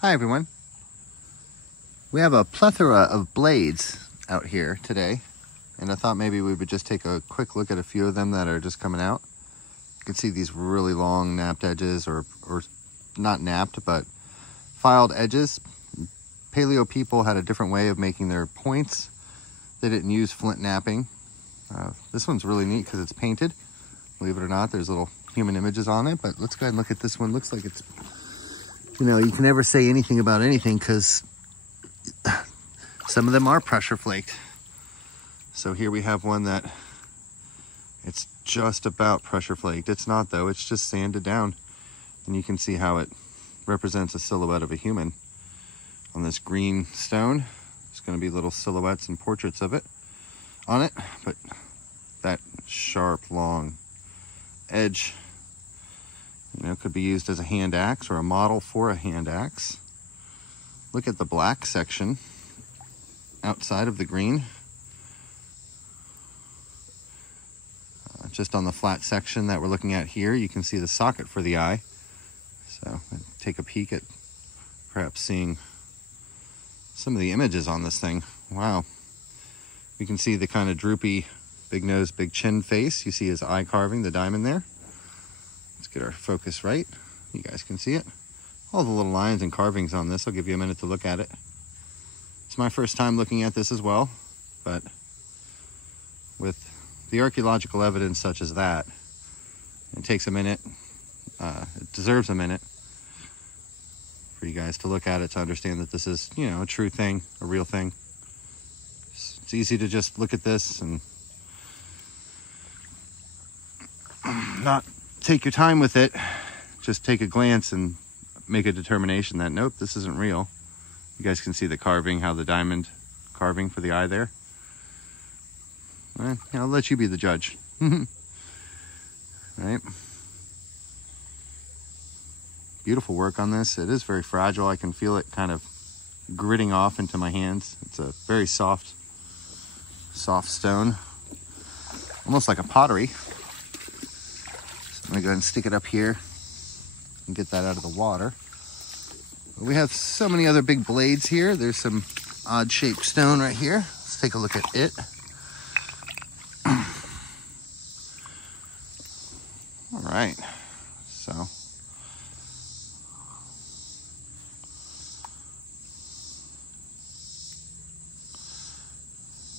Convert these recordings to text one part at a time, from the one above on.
Hi everyone. We have a plethora of blades out here today, and I thought maybe we would just take a quick look at a few of them that are just coming out. You can see these really long napped edges, or not napped, but filed edges. Paleo people had a different way of making their points. They didn't use flint napping. This one's really neat because it's painted. Believe it or not, there's little human images on it, but let's go ahead and look at this one. Looks like it's, you know, you can never say anything about anything because some of them are pressure flaked. So here we have one that it's just about pressure flaked. It's not though, it's just sanded down. And you can see how it represents a silhouette of a human. On this green stone, there's going to be little silhouettes and portraits of it on it, but that sharp, long edge, you know, could be used as a hand axe or a model for a hand axe. Look at the black section outside of the green. Just on the flat section that we're looking at here, you can see the socket for the eye. So take a peek at perhaps seeing some of the images on this thing. Wow. You can see the kind of droopy, big nose, big chin face. You see his eye carving, the diamond there. Let's get our focus right. You guys can see it. All the little lines and carvings on this. I'll give you a minute to look at it. It's my first time looking at this as well, but with the archaeological evidence such as that, it takes a minute. It deserves a minute for you guys to look at it to understand that this is, you know, a true thing, a real thing. It's easy to just look at this and not take your time with it. Just take a glance and make a determination that, nope, this isn't real. You guys can see the carving, how the diamond carving for the eye there. I'll let you be the judge. Right? Beautiful work on this. It is very fragile. I can feel it kind of gritting off into my hands. It's a very soft stone, almost like a pottery. So I'm gonna go ahead and stick it up here and get that out of the water. But we have so many other big blades here. There's some odd shaped stone right here. Let's take a look at it. All right, so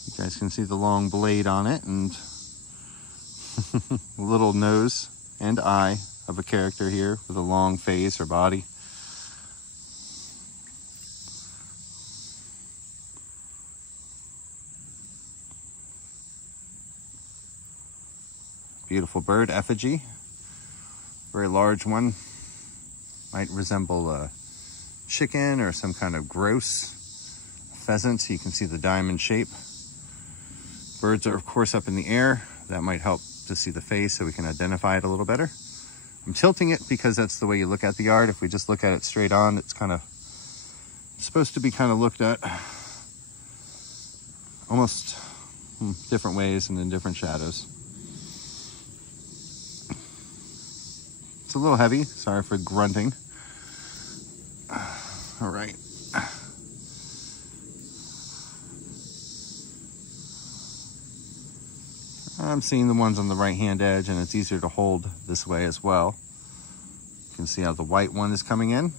you guys can see the long blade on it and a little nose and eye of a character here with a long face or body. Beautiful bird effigy, very large one, might resemble a chicken or some kind of grouse pheasant. So you can see the diamond shape. Birds are of course up in the air. That might help to see the face so we can identify it a little better. I'm tilting it because that's the way you look at the art. If we just look at it straight on, it's kind of supposed to be kind of looked at almost different ways and in different shadows. It's a little heavy, sorry for grunting. All right. I'm seeing the ones on the right-hand edge, and it's easier to hold this way as well. You can see how the white one is coming in.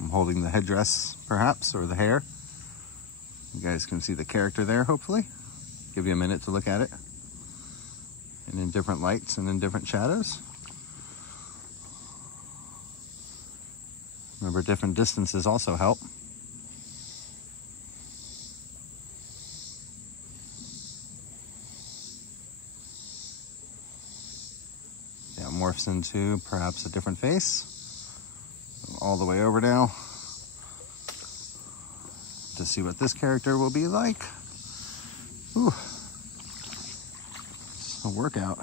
I'm holding the headdress, perhaps, or the hair. You guys can see the character there, hopefully. Give you a minute to look at it. And in different lights and in different shadows. Remember, different distances also help. Yeah, morphs into perhaps a different face. All the way over now to see what this character will be like. Ooh, it's a workout.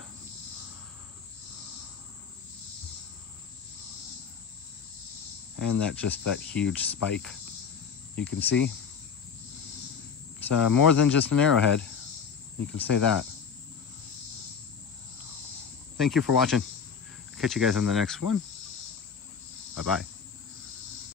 And that huge spike you can see. It's more than just an arrowhead. You can say that. Thank you for watching. Catch you guys on the next one. Bye-bye.